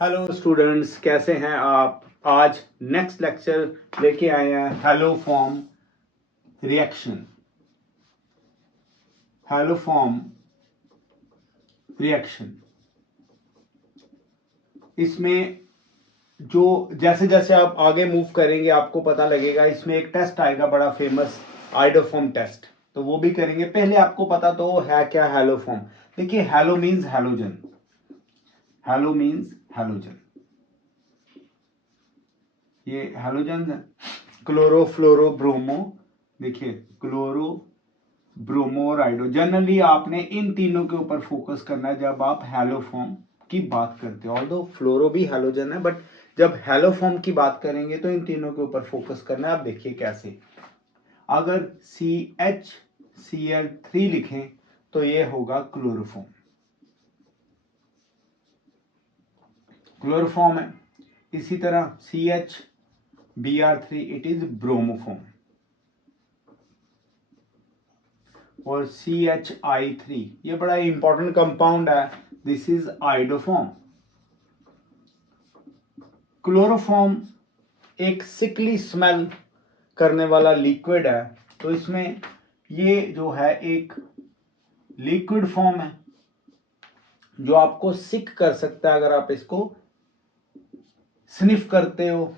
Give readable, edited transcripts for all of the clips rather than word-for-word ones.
Hello students, कैसे हैं आप। आज नेक्स्ट लेक्चर लेके आए हैं hello form reaction. Hello form reaction इसमें जो जैसे जैसे आप आगे मूव करेंगे आपको पता लगेगा। इसमें एक टेस्ट आएगा बड़ा फेमस, आइडोफॉर्म टेस्ट, तो वो भी करेंगे। पहले आपको पता तो है क्या हेलो फॉर्म। देखिए, hello means halogen, hello means halogen, ये हेलोजन है। क्लोरो, फ्लोरो, ब्रोमो। देखिए, क्लोरो, ब्रोमो और आइडो। जनरली आपने इन तीनों के ऊपर फोकस करना है जब आप हेलो फॉर्म की बात करते हो। ऑल्दो फ्लोरो भी हेलोजन है, बट जब हेलो फॉर्म की बात करेंगे तो इन तीनों के ऊपर फोकस करना है। आप देखिए कैसे, अगर CHCl3 लिखें तो ये होगा क्लोरोफॉर्म, क्लोरोफॉर्म है। इसी तरह CHBr3 इट इज ब्रोमोफॉर्म, और CHI3 ये बड़ा इंपॉर्टेंट कंपाउंड है, दिस इज आइडोफॉर्म। क्लोरोफॉर्म एक सिकली स्मेल करने वाला लिक्विड है, तो इसमें ये जो है एक लिक्विड फॉर्म है जो आपको सिक कर सकता है अगर आप इसको स्निफ करते हो,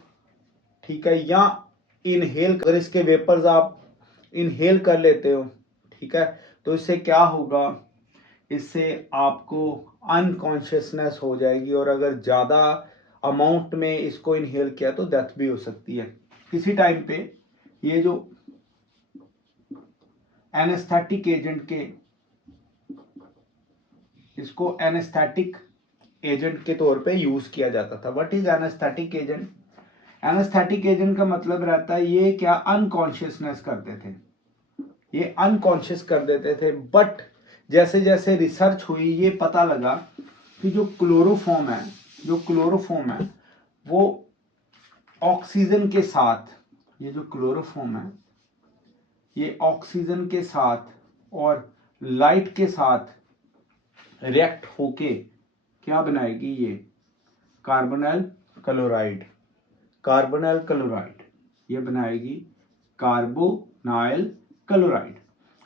ठीक है, या इनहेल, अगर इसके वेपर्स आप इनहेल कर लेते हो, ठीक है, तो इससे क्या होगा, इससे आपको अनकॉन्शियसनेस हो जाएगी, और अगर ज़्यादा अमाउंट में इसको इनहेल किया तो डेथ भी हो सकती है किसी टाइम पे। ये जो एनेस्थेटिक एजेंट के, इसको एनेस्थेटिक एजेंट के तौर पे यूज किया जाता था। What is anaesthetic agent? Anaesthetic agent का मतलब रहता है ये क्या अनकॉन्शियसनेस करते थे, ये अनकॉन्शियस कर देते थे। बट जैसे जैसे रिसर्च हुई ये पता लगा कि जो क्लोरोफॉर्म है, जो क्लोरोफॉर्म है वो ऑक्सीजन के साथ, ये जो क्लोरोफॉर्म है ये ऑक्सीजन के साथ और लाइट के साथ रिएक्ट होके क्या बनाएगी, ये कार्बोनिल क्लोराइड, कार्बोनिल क्लोराइड ये बनाएगी कार्बोनाइल क्लोराइड।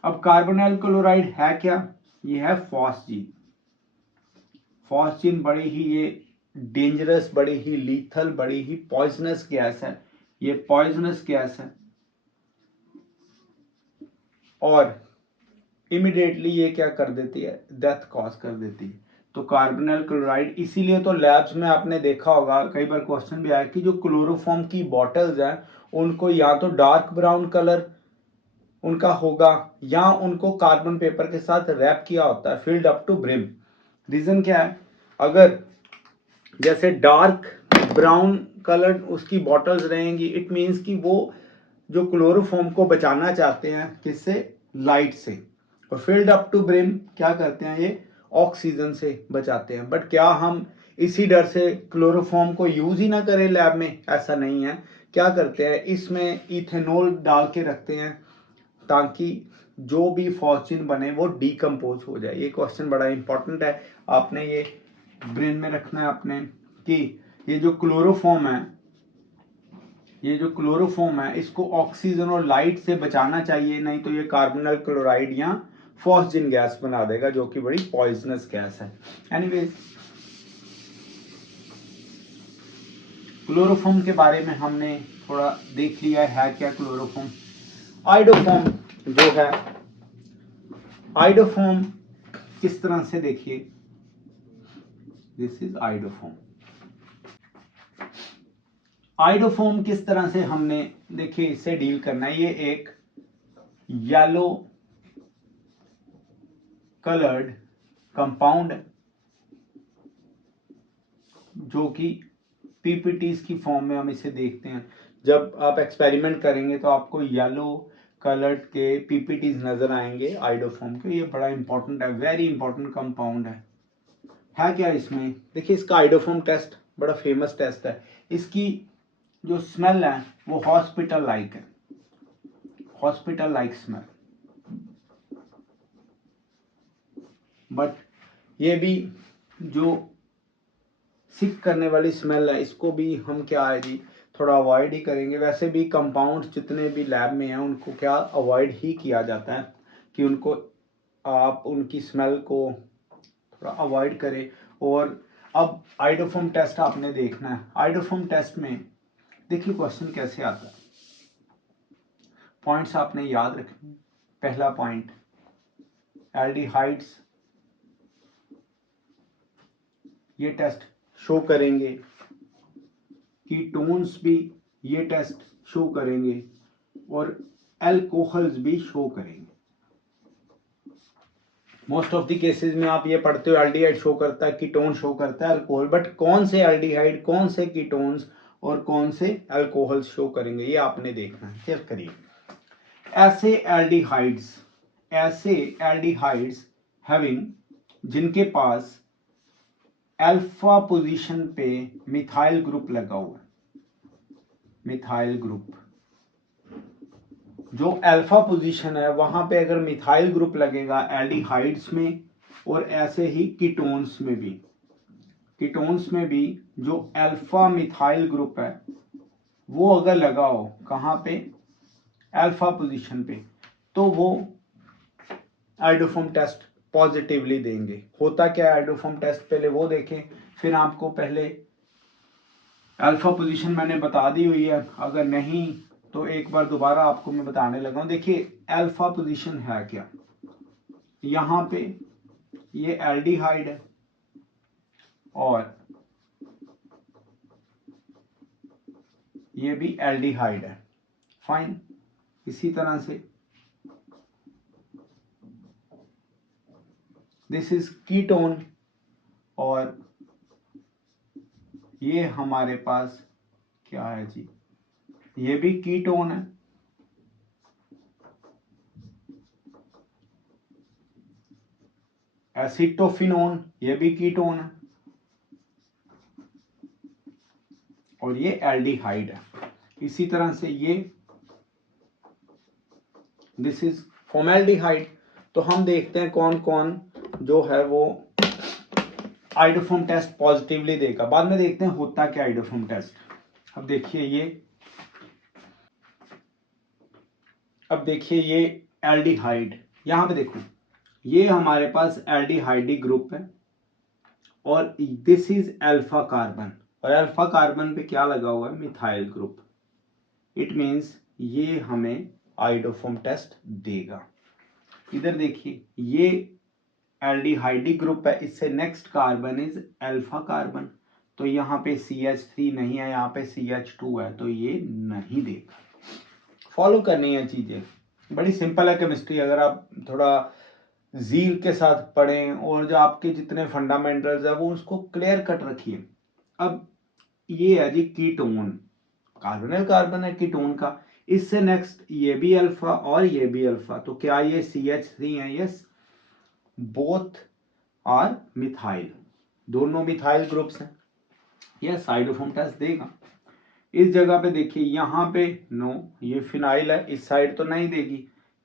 अब कार्बोनाइल क्लोराइड है क्या, ये है फॉस्जीन। फॉस्जीन बड़ी ही ये डेंजरस, बड़ी ही लीथल, बड़ी ही पॉइजनस गैस है, ये पॉइजनस गैस है, और इमिडिएटली ये क्या कर देती है, डेथ कॉज कर देती है। तो कार्बोनिल क्लोराइड, इसीलिए तो लैब्स में आपने देखा होगा, कई बार क्वेश्चन भी आया कि जो क्लोरोफॉर्म की बॉटल्स हैं उनको या तो डार्क ब्राउन कलर उनका होगा, या उनको कार्बन पेपर के साथ रैप किया होता है, filled up to brim. Reason क्या है, अगर जैसे डार्क ब्राउन कलर उसकी बॉटल्स रहेंगी, इट मीन्स कि वो जो क्लोरोफॉर्म को बचाना चाहते हैं किससे, लाइट से, और फिल्ड अप टू ब्रिम क्या करते हैं, ये ऑक्सीजन से बचाते हैं। बट क्या हम इसी डर से क्लोरोफॉर्म को यूज ही ना करें लैब में? ऐसा नहीं है। क्या करते हैं, इसमें इथेनॉल डाल के रखते हैं ताकि जो भी फॉर्च्यून बने वो डीकम्पोज हो जाए। ये क्वेश्चन बड़ा इंपॉर्टेंट है, आपने ये ब्रेन में रखना है आपने, कि ये जो क्लोरोफॉर्म है, ये जो क्लोरोफॉर्म है इसको ऑक्सीजन और लाइट से बचाना चाहिए, नहीं तो ये कार्बोनिल क्लोराइड या फॉस्जिन गैस बना देगा जो कि बड़ी पॉइजनस गैस है। एनीवेज, क्लोरोफॉर्म के बारे में हमने थोड़ा देख लिया है क्या क्लोरोफॉर्म। आइडोफॉर्म जो है, आइडोफॉर्म किस तरह से, देखिए दिस इज आइडोफॉर्म। आइडोफॉर्म किस तरह से हमने देखिए इससे डील करना है। ये एक येलो कलर्ड कंपाउंड जो कि पीपीटीज की फॉर्म में हम इसे देखते हैं। जब आप एक्सपेरिमेंट करेंगे तो आपको येलो कलर्ड के पीपीटीज नजर आएंगे आइडोफॉर्म के। ये बड़ा इंपॉर्टेंट है, वेरी इंपॉर्टेंट कंपाउंड है क्या इसमें। देखिए, इसका आइडोफॉर्म टेस्ट बड़ा फेमस टेस्ट है। इसकी जो स्मेल है वो हॉस्पिटल लाइक है, हॉस्पिटल लाइक स्मेल। बट ये भी जो सिक करने वाली स्मेल है, इसको भी हम क्या है जी थोड़ा अवॉइड ही करेंगे। वैसे भी कंपाउंड्स जितने भी लैब में हैं उनको क्या अवॉइड ही किया जाता है कि उनको आप उनकी स्मेल को थोड़ा अवॉइड करें। और अब आइडोफोम टेस्ट आपने देखना है। आइडोफोम टेस्ट में देखिए क्वेश्चन कैसे आता है, पॉइंट्स आपने याद रखने। पहला पॉइंट, एल्डिहाइड्स ये टेस्ट शो करेंगे, कीटोन्स भी ये टेस्ट शो करेंगे और एल्कोहल्स भी शो करेंगे। मोस्ट ऑफ द केसेस में आप ये पढ़ते हो एल्डिहाइड शो करता है, कीटोन शो करता है, अल्कोहल, बट कौन से एल्डिहाइड, कौन से कीटोन्स और कौन से अल्कोहल शो करेंगे ये आपने देखना है। चेक करिए, ऐसे एल्डिहाइड्स हैविंग जिनके पास अल्फा पोजीशन पे मिथाइल ग्रुप लगा हुआ है, मिथाइल ग्रुप जो अल्फा पोजीशन है वहां पे अगर मिथाइल ग्रुप लगेगा एल्डिहाइड्स में, और ऐसे ही कीटोन्स में भी, कीटोन्स में भी जो अल्फा मिथाइल ग्रुप है वो अगर लगा हो कहां पे, अल्फा पोजीशन पे, तो वो आइडोफोम टेस्ट पॉजिटिवली देंगे। होता क्या है आइडोफोम टेस्ट, पहले वो देखें, फिर आपको पहले अल्फा पोजीशन मैंने बता दी हुई है, अगर नहीं तो एक बार दोबारा आपको मैं बताने लगा हूं। देखिए अल्फा पोजीशन है क्या, यहां पे ये एल्डिहाइड है और ये भी एल्डिहाइड है, फाइन। इसी तरह से दिस इज कीटोन और ये हमारे पास क्या है जी, ये भी कीटोन है। एसिटोफिनोन ये भी कीटोन है और ये एल्डिहाइड है। इसी तरह से ये दिस इज फॉर्मेल्डिहाइड। तो हम देखते हैं कौन कौन जो है वो आइडोफोम टेस्ट पॉजिटिवली देगा, बाद में देखते हैं होता क्या आइडोफोम टेस्ट। अब देखिए ये एल्डिहाइड, यहां पे देखो ये हमारे पास एल्डिहाइडी ग्रुप है और दिस इज अल्फा कार्बन, और अल्फा कार्बन पे क्या लगा हुआ है, मिथाइल ग्रुप। इट मींस ये हमें आइडोफोम टेस्ट देगा। इधर देखिए ये एल्डिहाइडी ग्रुप है, इससे next carbon is alpha carbon, तो यहाँ पे CH3 नहीं है, यहाँ पे CH2 है, तो ये नहीं देगा। फॉलो करनी है चीजें, बड़ी सिंपल है केमिस्ट्री। अगर आप थोड़ा जील के साथ पढ़ें और जो आपके जितने फंडामेंटल्स है वो उसको क्लियर कट रखिए। अब ये है जी कीटोन, कार्बोनिल कार्बन है कीटोन का, इससे नेक्स्ट ये भी अल्फा और ये भी अल्फा, तो क्या ये CH3 है, यस, बोथ आर मिथाइल, दोनों मिथाइल ग्रुप्स हैं, यस आइडोफोम टेस्ट देगा। इस जगह पे देखिए यहाँ पे नो, ये फिनाइल है, इस साइड तो नहीं देगी।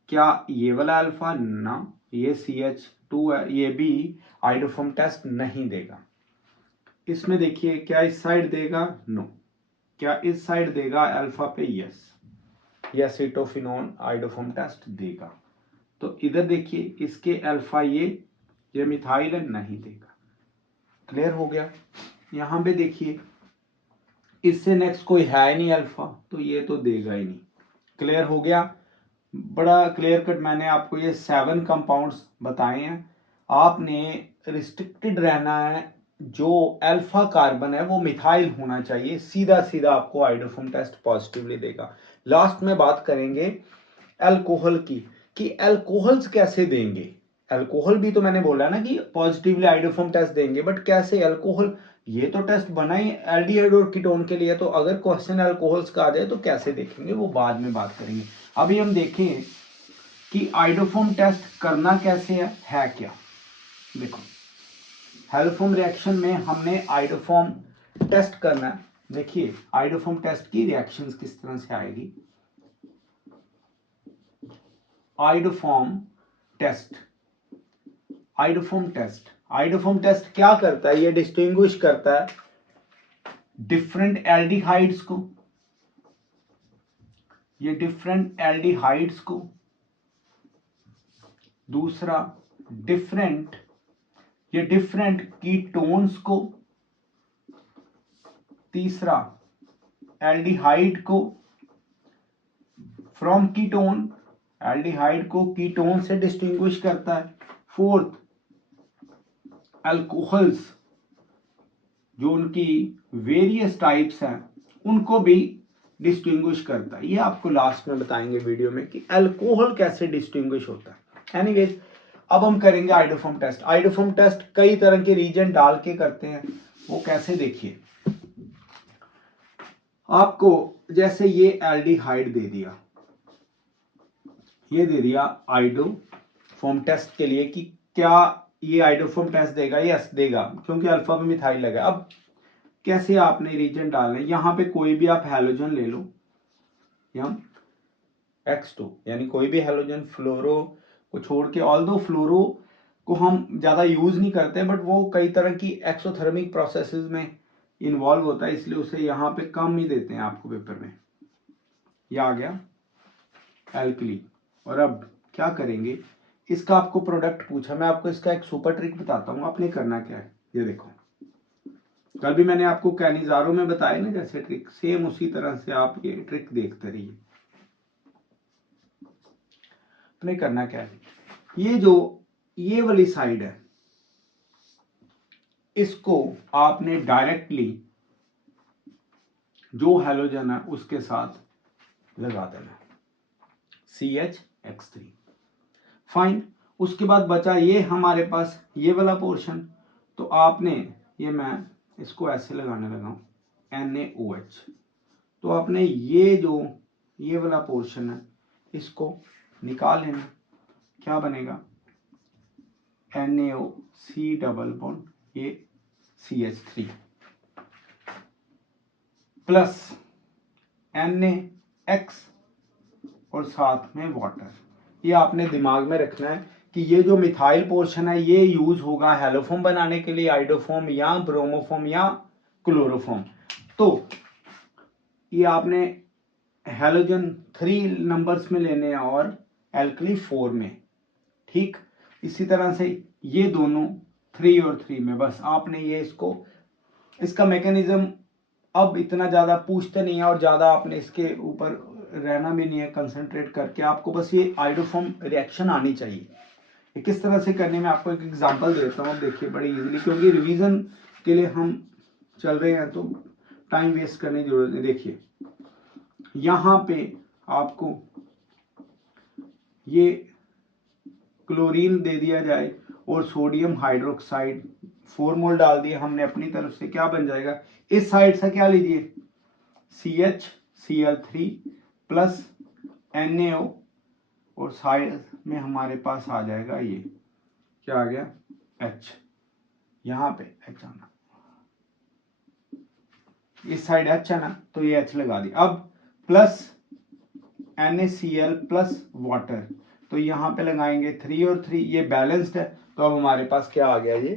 क्या ये वाला अल्फा, ना, ये CH2 है, ये भी आइडोफोम टेस्ट नहीं देगा। इसमें देखिए क्या इस साइड देगा, नो, क्या इस साइड देगा अल्फा पे, यस, या एसिटोफिनोन आइडोफोम टेस्ट देगा। तो इधर देखिए इसके अल्फा ये मिथाइल है, नहीं देगा। क्लियर हो गया। यहां पे देखिए इससे नेक्स्ट कोई है नहीं अल्फा, तो ये तो देगा ही नहीं। क्लियर हो गया। बड़ा क्लियर कट मैंने आपको ये 7 कंपाउंड्स बताए हैं। आपने रिस्ट्रिक्टेड रहना है, जो अल्फा कार्बन है वो मिथाइल होना चाहिए, सीधा सीधा आपको आइडोफोम टेस्ट पॉजिटिवली देगा। लास्ट में बात करेंगे अल्कोहल की, कि अल्कोहल्स कैसे देंगे। अल्कोहल भी तो मैंने बोला ना कि पॉजिटिवली आइडोफोम टेस्ट देंगे, बट कैसे अल्कोहल, ये तो टेस्ट बना ही एल्डिहाइड और कीटोन के लिए, तो अगर क्वेश्चन अल्कोहल्स का आ जाए तो कैसे देखेंगे वो बाद में बात करेंगे। अभी हम देखें कि आइडोफोम टेस्ट करना कैसे है क्या। देखो हेलोफोम रिएक्शन में हमने आइडोफोम टेस्ट करना है। देखिए आइडोफोम टेस्ट की रिएक्शंस किस तरह से आएगी। आइडोफोम टेस्ट, आइडोफोम टेस्ट क्या करता है, ये डिस्टिंग्विश करता है डिफरेंट एल्डिहाइड्स को, ये डिफरेंट एल्डिहाइड्स को, दूसरा डिफरेंट, ये डिफरेंट कीटोन्स को, तीसरा एल्डिहाइड को फ्रॉम कीटोन, एल्डिहाइड को कीटोन से डिस्टिंग्विश करता है। फोर्थ अल्कोहल्स, जो उनकी वेरियस टाइप्स हैं उनको भी डिस्टिंग्विश करता है। ये आपको लास्ट में बताएंगे वीडियो में कि अल्कोहल कैसे डिस्टिंग्विश होता है। एनीवेज अब हम करेंगे आइडोफॉर्म टेस्ट। आइडोफॉर्म टेस्ट कई तरह के रीजन डाल के करते हैं, वो कैसे देखिए। आपको जैसे ये एल्डिहाइड दे दिया, ये दे दिया आइडोफॉर्म टेस्ट के लिए कि क्या ये आइडोफॉर्म टेस्ट देगा, यस देगा क्योंकि अल्फा में मिथाइल लगा। अब कैसे आपने रीजन डालने, यहां पे कोई भी आप हैलोजन ले लो, यहाँ X2 यानी कोई भी हैलोजन, फ्लोरो को छोड़ के, ऑल्दो फ्लोरो को हम ज्यादा यूज नहीं करते बट वो कई तरह की एक्सोथर्मिक प्रोसेसेस में इन्वॉल्व होता है, इसलिए उसे यहाँ पे कम ही देते हैं आपको पेपर में। ये आ गया एल्कली। और अब क्या करेंगे, इसका आपको प्रोडक्ट पूछा, मैं आपको इसका एक सुपर ट्रिक बताता हूँ। आपने करना क्या है, ये देखो, कल भी मैंने आपको कैनिजारो में बताया ना जैसे ट्रिक, सेम उसी तरह से आप ये ट्रिक देखते रहिए। आपने करना क्या है, ये जो ये वाली साइड है इसको आपने डायरेक्टली जो हैलोजन है उसके साथ लगा देना, CH3। फाइन। उसके बाद बचा ये हमारे पास ये वाला पोर्शन, तो आपने ये, मैं इसको ऐसे लगाने लगा हूं NaOH, तो आपने ये जो ये वाला पोर्शन है इसको निकाल लेना। क्या बनेगा, NaOC डबल बॉन्ड, ये CH3 प्लस NaX और साथ में वाटर। ये आपने दिमाग में रखना है कि ये जो मिथाइल पोर्शन है ये यूज होगा हेलोफॉर्म बनाने के लिए, आइडोफॉर्म या ब्रोमोफॉर्म या क्लोरोफॉर्म। तो ये आपने हेलोजन 3 नंबर्स में लेने हैं और एल्कली 4 में, ठीक। इसी तरह से ये दोनों 3 और 3 में, बस आपने ये इसको, इसका मैकेनिज्म अब इतना ज्यादा पूछते नहीं है और ज्यादा आपने इसके ऊपर रहना भी नहीं है कंसंट्रेट करके, आपको बस ये आइडोफॉर्म रिएक्शन आनी चाहिए। ये किस तरह से करने में आपको एक एग्जांपल देता हूँ, देखिए बड़ी इजीली, क्योंकि रिवीजन के लिए हम चल रहे हैं तो टाइम वेस्ट करने की जरूरत नहीं। देखिए यहाँ पे आपको ये क्लोरीन दे दिया जाए और सोडियम हाइड्रोक्साइड 4 मोल डाल दिए हमने अपनी तरफ से, क्या बन जाएगा, इस साइड से क्या लीजिए CHCl3 प्लस NaO और साइड में हमारे पास आ जाएगा ये क्या आ गया H, यहाँ पे H आना, इस साइड H है ना तो ये H लगा दिया। अब प्लस NaCl प्लस वाटर, तो यहाँ पे लगाएंगे 3 और 3, ये बैलेंस्ड है, तो अब हमारे पास क्या आ गया, ये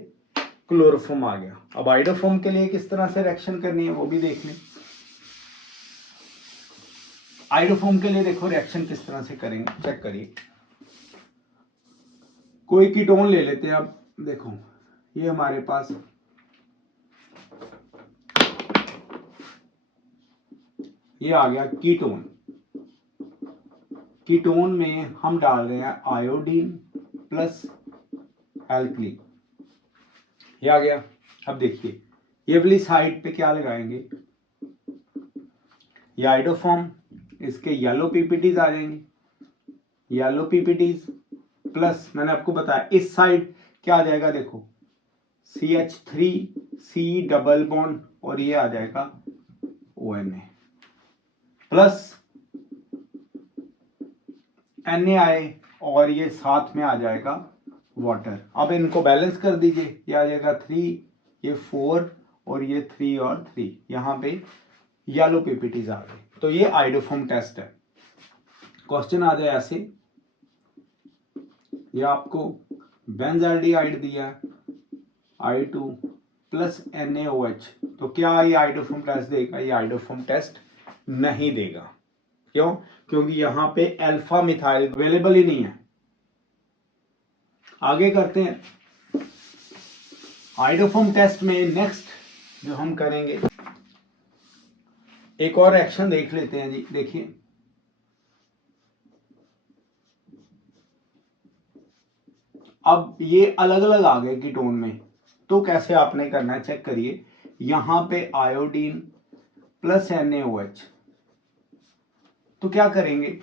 क्लोरोफॉर्म आ गया। अब आइडोफॉर्म के लिए किस तरह से रिएक्शन करनी है वो भी देख लें। आइडोफॉर्म के लिए देखो रिएक्शन किस तरह से करेंगे, चेक करिए। कोई कीटोन ले लेते हैं। अब देखो ये हमारे पास ये आ गया कीटोन, कीटोन में हम डाल रहे हैं आयोडीन प्लस एल्कली, ये आ गया। अब देखिए ये वाली साइड पे क्या लगाएंगे, ये आइडोफॉर्म, इसके येलो पीपीटीज आ जाएंगे, येलो पीपीटीज प्लस मैंने आपको बताया इस साइड क्या आ जाएगा, देखो CH3C डबल बॉन्ड और ये आ जाएगा ONA प्लस NaI और ये साथ में आ जाएगा वाटर। अब इनको बैलेंस कर दीजिए, ये आ जाएगा 3, ये 4 और ये 3 और 3, यहाँ पे येलो पीपीटीज आ गए। तो ये आइडोफॉर्म टेस्ट है। क्वेश्चन आ जाए ऐसे, ये आपको बेंजाल्डिहाइड दिया है I2 प्लस NaOH, तो क्या ये आइडोफॉर्म टेस्ट देगा? ये आइडोफॉर्म टेस्ट नहीं देगा। क्यों? क्योंकि यहाँ पे अल्फा मिथाइल अवेलेबल ही नहीं है। आगे करते हैं आइडोफॉर्म टेस्ट में। नेक्स्ट जो हम करेंगे, एक और एक्शन देख लेते हैं जी। देखिए अब ये अलग अलग आ गए कीटोन में, तो कैसे आपने करना है चेक करिए। यहां पे आयोडीन प्लस NaOH, तो क्या करेंगे,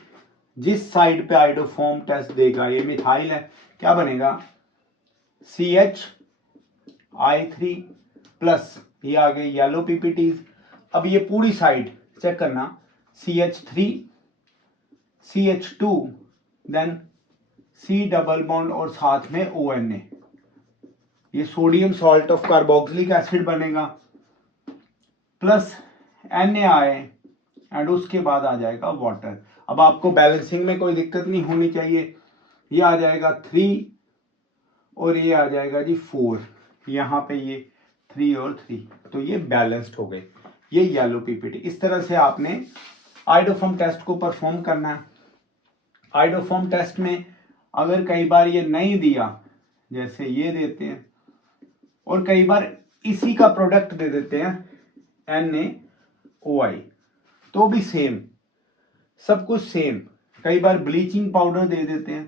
जिस साइड पे आइडोफॉर्म टेस्ट देगा, ये मिथाइल है, क्या बनेगा CH I3 प्लस, ये आ गए येलो पीपीटीज। अब ये पूरी साइड चेक करना, CH3 CH2 then C double bond और साथ में ONA, ये sodium salt of carboxylic acid बनेगा प्लस NaI एंड उसके बाद आ जाएगा वाटर। अब आपको बैलेंसिंग में कोई दिक्कत नहीं होनी चाहिए। ये आ जाएगा 3 और ये आ जाएगा जी 4, यहाँ पे ये 3 और 3, तो ये बैलेंस्ड हो गए। ये येलो पीपीटी। इस तरह से आपने आइडोफॉर्म टेस्ट को परफॉर्म करना है। आइडोफॉर्म टेस्ट में अगर कई बार ये नहीं दिया, जैसे ये देते हैं, और कई बार इसी का प्रोडक्ट दे देते हैं NaOI, तो भी सेम, सब कुछ सेम। कई बार ब्लीचिंग पाउडर दे देते हैं,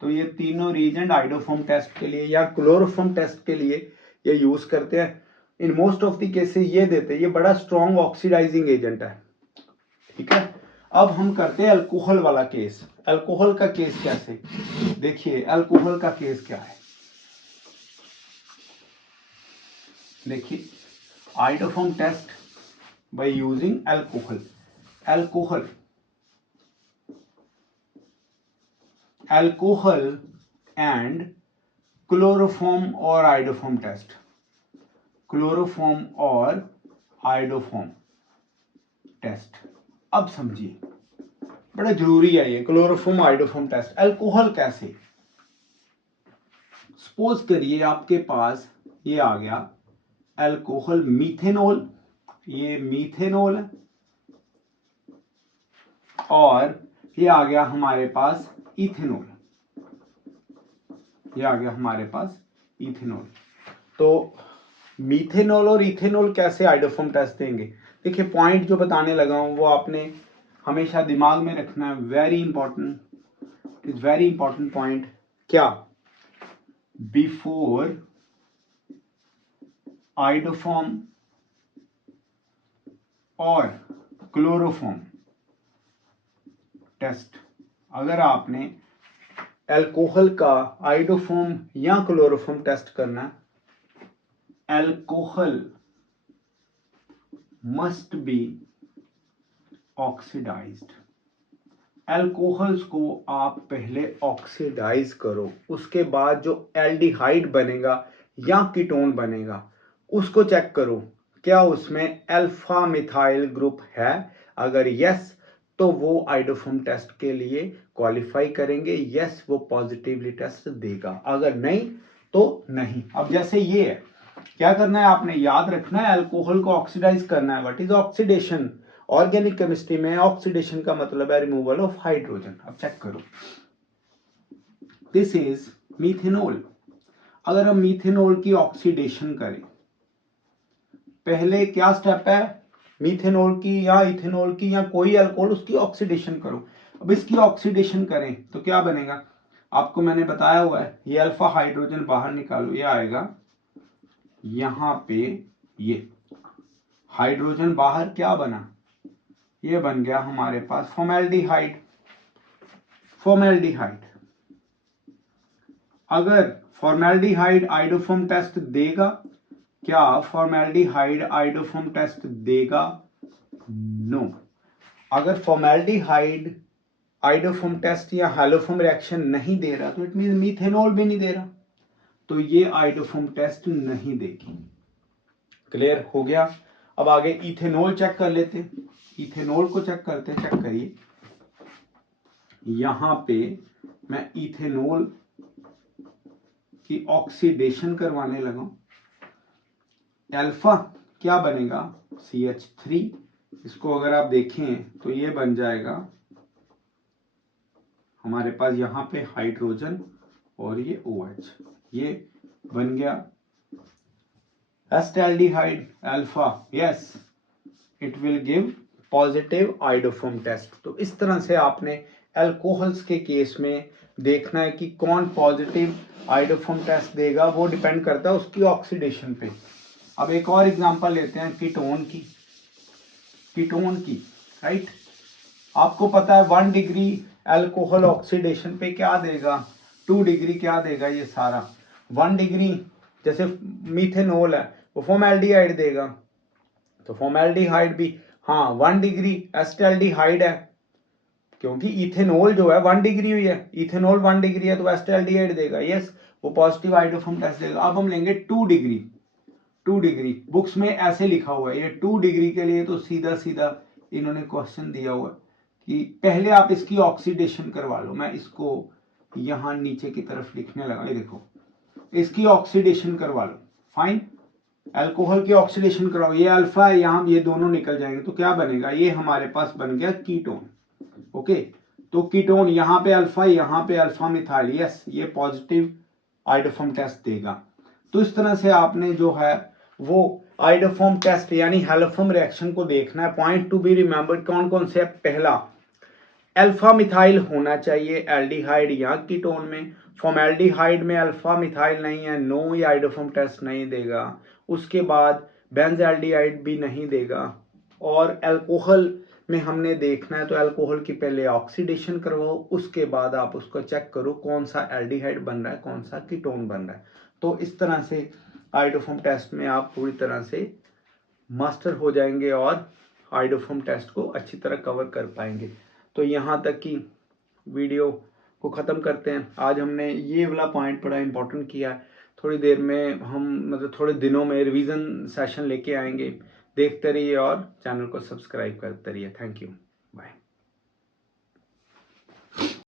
तो ये तीनों रीजेंट आइडोफॉर्म टेस्ट के लिए या क्लोरोफॉर्म टेस्ट के लिए ये यूज करते हैं। In most of the cases ये देते हैं, ये बड़ा स्ट्रॉन्ग ऑक्सीडाइजिंग एजेंट है। ठीक है, अब हम करते हैं अल्कोहल वाला केस। अल्कोहल का केस कैसे, देखिए अल्कोहल का केस क्या है। देखिए iodoform test by using alcohol, alcohol alcohol and chloroform और आइडोफॉर्म टेस्ट, क्लोरोफॉर्म और आइडोफॉर्म टेस्ट। अब समझिए बड़ा जरूरी है ये क्लोरोफॉर्म आइडोफॉर्म टेस्ट। अल्कोहल कैसे, सपोज करिए आपके पास ये आ गया अल्कोहल मीथेनॉल, ये मीथेनॉल है, और ये आ गया हमारे पास इथेनॉल, ये आ गया हमारे पास इथेनॉल। तो मीथेनॉल और इथेनॉल कैसे आइडोफॉर्म टेस्ट देंगे? देखिए पॉइंट जो बताने लगा हूं वो आपने हमेशा दिमाग में रखना है, very important, is very important point. क्या, बिफोर आइडोफॉर्म और क्लोरोफॉर्म टेस्ट, अगर आपने अल्कोहल का आइडोफॉर्म या क्लोरोफॉर्म टेस्ट करना है, alcohol must be oxidised. Alcohols को आप पहले ऑक्सीडाइज करो, उसके बाद जो एल्डिहाइड बनेगा या कीटोन बनेगा उसको चेक करो, क्या उसमें अल्फा मिथाइल ग्रुप है। अगर यस तो वो आइडोफॉर्म टेस्ट के लिए क्वालिफाई करेंगे, यस वो पॉजिटिवली टेस्ट देगा, अगर नहीं तो नहीं। अब जैसे ये है, क्या करना है आपने याद रखना है, अल्कोहल को ऑक्सीडाइज करना है। What is oxidation? Organic chemistry में ऑक्सीडेशन का मतलब है रिमूवल ऑफ हाइड्रोजन। अब चेक करो, दिस इज मीथेनॉल। अगर हम मीथेनॉल की ऑक्सीडेशन करें, पहले क्या स्टेप है, मीथेनॉल की या इथेनॉल की या कोई अल्कोहल, उसकी ऑक्सीडेशन करो। अब इसकी ऑक्सीडेशन करें तो क्या बनेगा, आपको मैंने बताया हुआ है, ये अल्फा हाइड्रोजन बाहर निकालो, ये आएगा यहां पे, ये हाइड्रोजन बाहर, क्या बना, ये बन गया हमारे पास फॉर्मेल्डिहाइड। फॉर्मेल्डिहाइड, अगर फॉर्मेल्डिहाइड आइडोफॉर्म टेस्ट देगा, क्या फॉर्मेल्डिहाइड आइडोफॉर्म टेस्ट देगा? नो। अगर फॉर्मेल्डिहाइड आइडोफॉर्म टेस्ट या हैलोफॉर्म रिएक्शन नहीं दे रहा, तो इट मीन मीथेनॉल भी नहीं दे रहा, तो ये आइडोफॉर्म टेस्ट नहीं देगी। क्लियर हो गया? अब आगे इथेनॉल चेक कर लेते हैं। इथेनॉल को चेक करते हैं, चेक करिए, यहां पे मैं इथेनॉल की ऑक्सीडेशन करवाने लगा, अल्फा क्या बनेगा CH3, इसको अगर आप देखें तो ये बन जाएगा हमारे पास यहाँ पे हाइड्रोजन और ये OH, ये बन गया acetaldehyde alpha, yes it will give positive iodoform test. तो इस तरह से आपने अल्कोहल्स के केस में देखना है कि कौन पॉजिटिव आइडोफॉर्म टेस्ट देगा, वो डिपेंड करता है उसकी ऑक्सीडेशन पे। अब एक और एग्जांपल लेते हैं कीटोन की, राइट। आपको पता है 1 डिग्री अल्कोहल ऑक्सीडेशन पे क्या देगा, 2 डिग्री क्या देगा, ये सारा 1 डिग्री जैसे मीथेनॉल है वो फॉर्मेल्डिहाइड देगा, तो फॉर्मेल्डिहाइड भी हाँ 1 डिग्री एस्टाल्डिहाइड है, क्योंकि इथेनॉल जो है 1 डिग्री हुई है, इथेनॉल 1 डिग्री है तो एस्टाल्डिहाइड देगा, यस वो पॉजिटिव आइडोफॉर्म टेस्ट देगा। अब हम लेंगे 2 डिग्री, बुक्स में ऐसे लिखा हुआ है, ये 2 डिग्री के लिए तो सीधा सीधा इन्होंने क्वेश्चन दिया हुआ है कि पहले आप इसकी ऑक्सीडेशन करवा लो। मैं इसको यहां नीचे की तरफ लिखने लगा, ये देखो इसकी ऑक्सीडेशन करवा लो, फाइन अल्कोहल की ऑक्सीडेशन कराओ, ये अल्फा है यहाँ, ये दोनों निकल जाएंगे तो क्या बनेगा, ये हमारे पास बन गया कीटोन, ओके। तो कीटोन यहाँ पे अल्फा मिथाइल, यस ये पॉजिटिव आइडोफॉर्म टेस्ट देगा। तो इस तरह से आपने जो है वो आइडोफॉर्म टेस्ट यानी हैलोफॉर्म रिएक्शन को देखना है। पॉइंट टू बी रिमेंबर्ड कौन कौन से, पहला अल्फा मिथाइल होना चाहिए एल्डिहाइड या कीटोन में, फॉर्मेल्डिहाइड में अल्फा मिथाइल नहीं है, नो ये आइडोफॉर्म टेस्ट नहीं देगा। उसके बाद बेंजल्डिहाइड भी नहीं देगा। और अल्कोहल में हमने देखना है तो अल्कोहल की पहले ऑक्सीडेशन करवाओ, उसके बाद आप उसको चेक करो कौन सा एल्डिहाइड बन रहा है कौन सा कीटोन बन रहा है। तो इस तरह से आइडोफॉर्म टेस्ट में आप पूरी तरह से मास्टर हो जाएंगे और आइडोफॉर्म टेस्ट को अच्छी तरह कवर कर पाएंगे। तो यहाँ तक की वीडियो को ख़त्म करते हैं। आज हमने ये वाला पॉइंट बड़ा इंपॉर्टेंट किया है। थोड़ी देर में हम मतलब थोड़े दिनों में रिवीजन सेशन लेके आएंगे। देखते रहिए और चैनल को सब्सक्राइब करते रहिए। Thank you, bye.